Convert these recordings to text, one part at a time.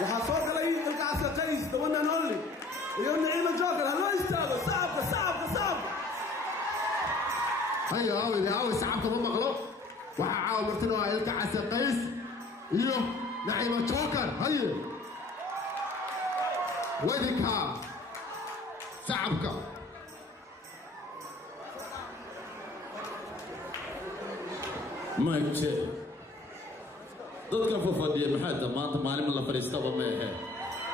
وحصوك علي القعسة قيس دونا نولي يوم نعيم الجوكر هلو يستاذ صعب هيا هاوي سعبك ما مغلو وحاول مرتنوا القعسة قيس يو نعيم الجوكر هيا وينك ها سعبك ما يكشف dadkan fadhiya maxaa maanta maalin la fariistaba ma ahe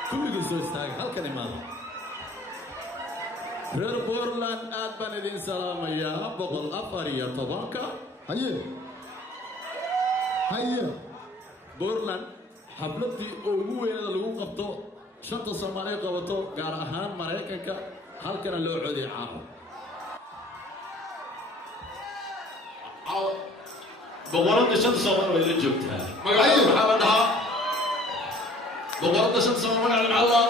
kulligii soo istaagay halkan imaada reer Portland aad baan idin salaamayaa 114ka haye Portland xafladii ugu weynada lagu qabto shanta Soomaaliyeed qabato gaar ahaan Mareykanka halkan loo coday بقولنا شد صومال ولا جبتها ما قاعد محمدها بقولنا شد صومال على العلا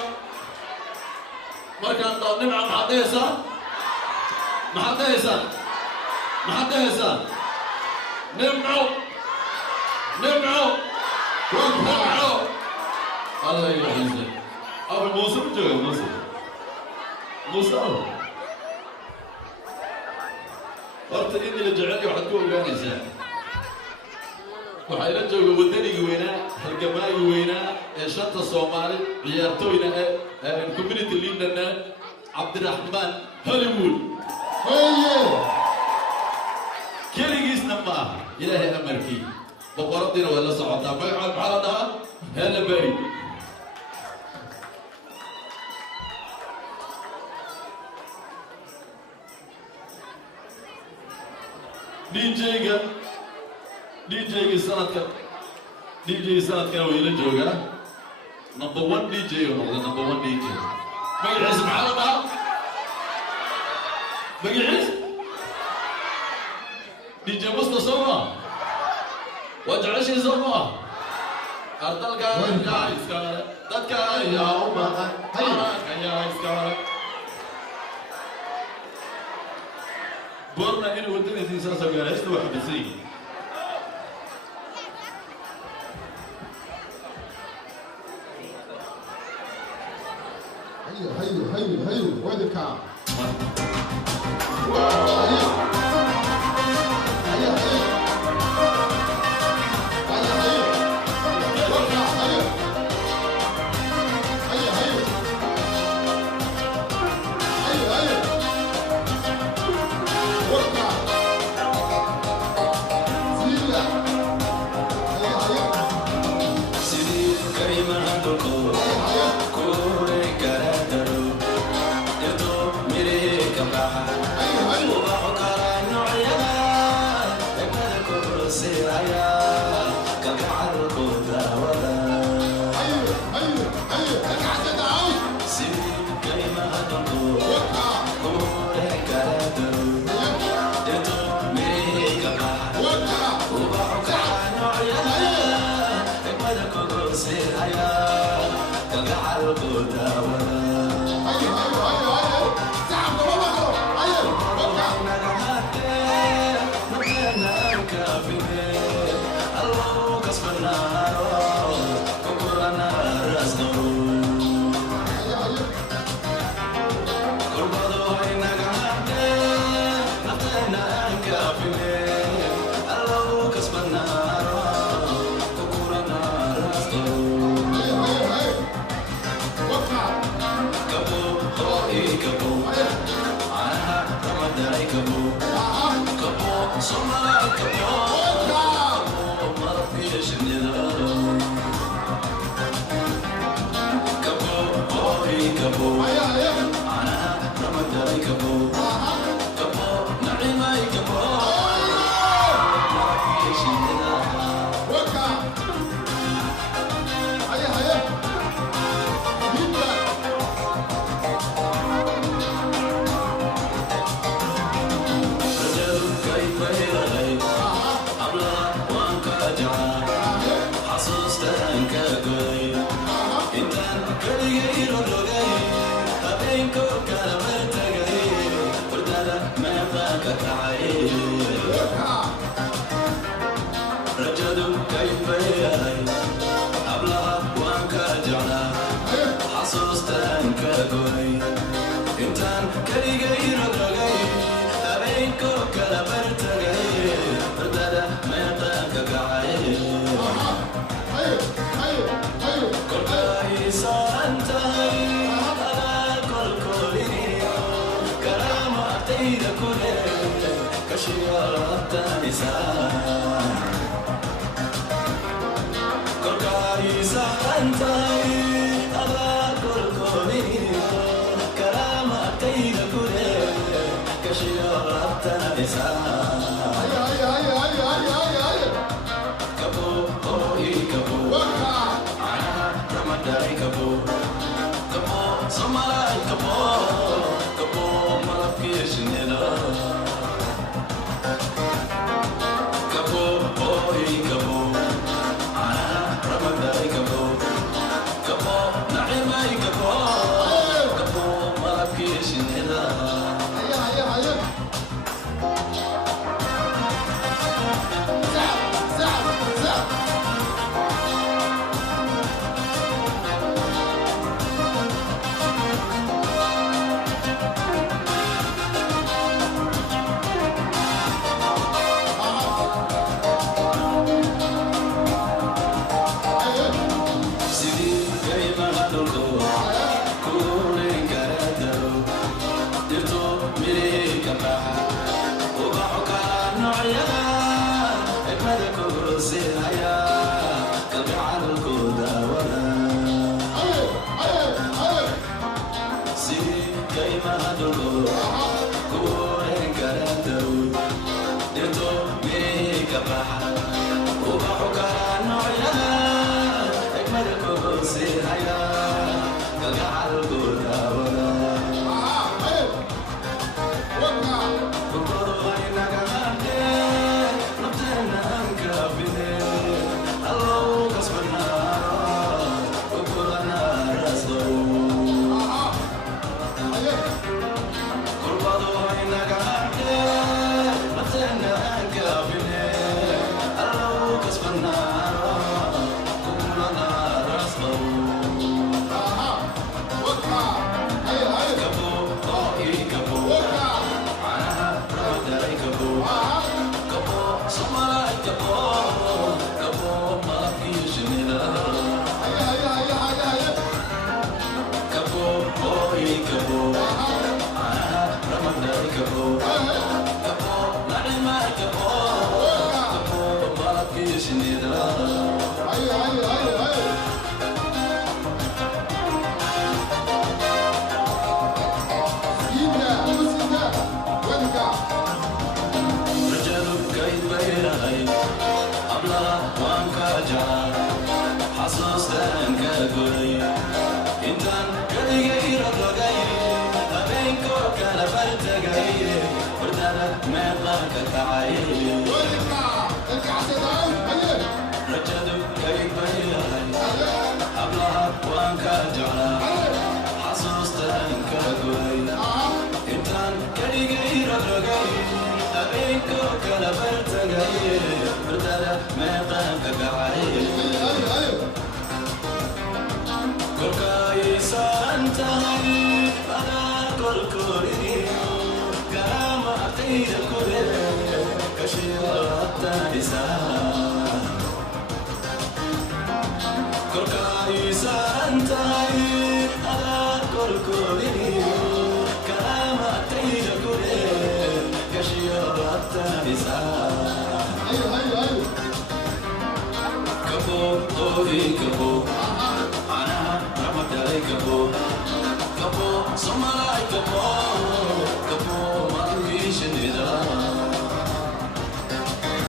ما كان ضامن مع محدثة نمعوا الله يعزك أبو موسى بجوا موسى أرتدين اللي جعلني وحدكوا جانسة waxay la jooga wadaniga weynaa halgamaaga weynaa ee shanta Soomaali ciyaartooyna ee community leaderna Cabdiraxmaan Hollywood keligiisna ma ilaahay amarkii boqoradina waa la socotaa magaca maxaa la dhahaa hela bari DJ sanadkan way la joogaa number 1 DJ oo noqday number 1 DJ magaciisa maxaa la dhahaa magaciisa DJ Mustafa وجعشي زما أرتلك يا إسكار تدك يا أمة يا إسكار برنا إنه ودني تنسى سويا إيش تبغى بسيء هيو وين الكعب Somebody, come on.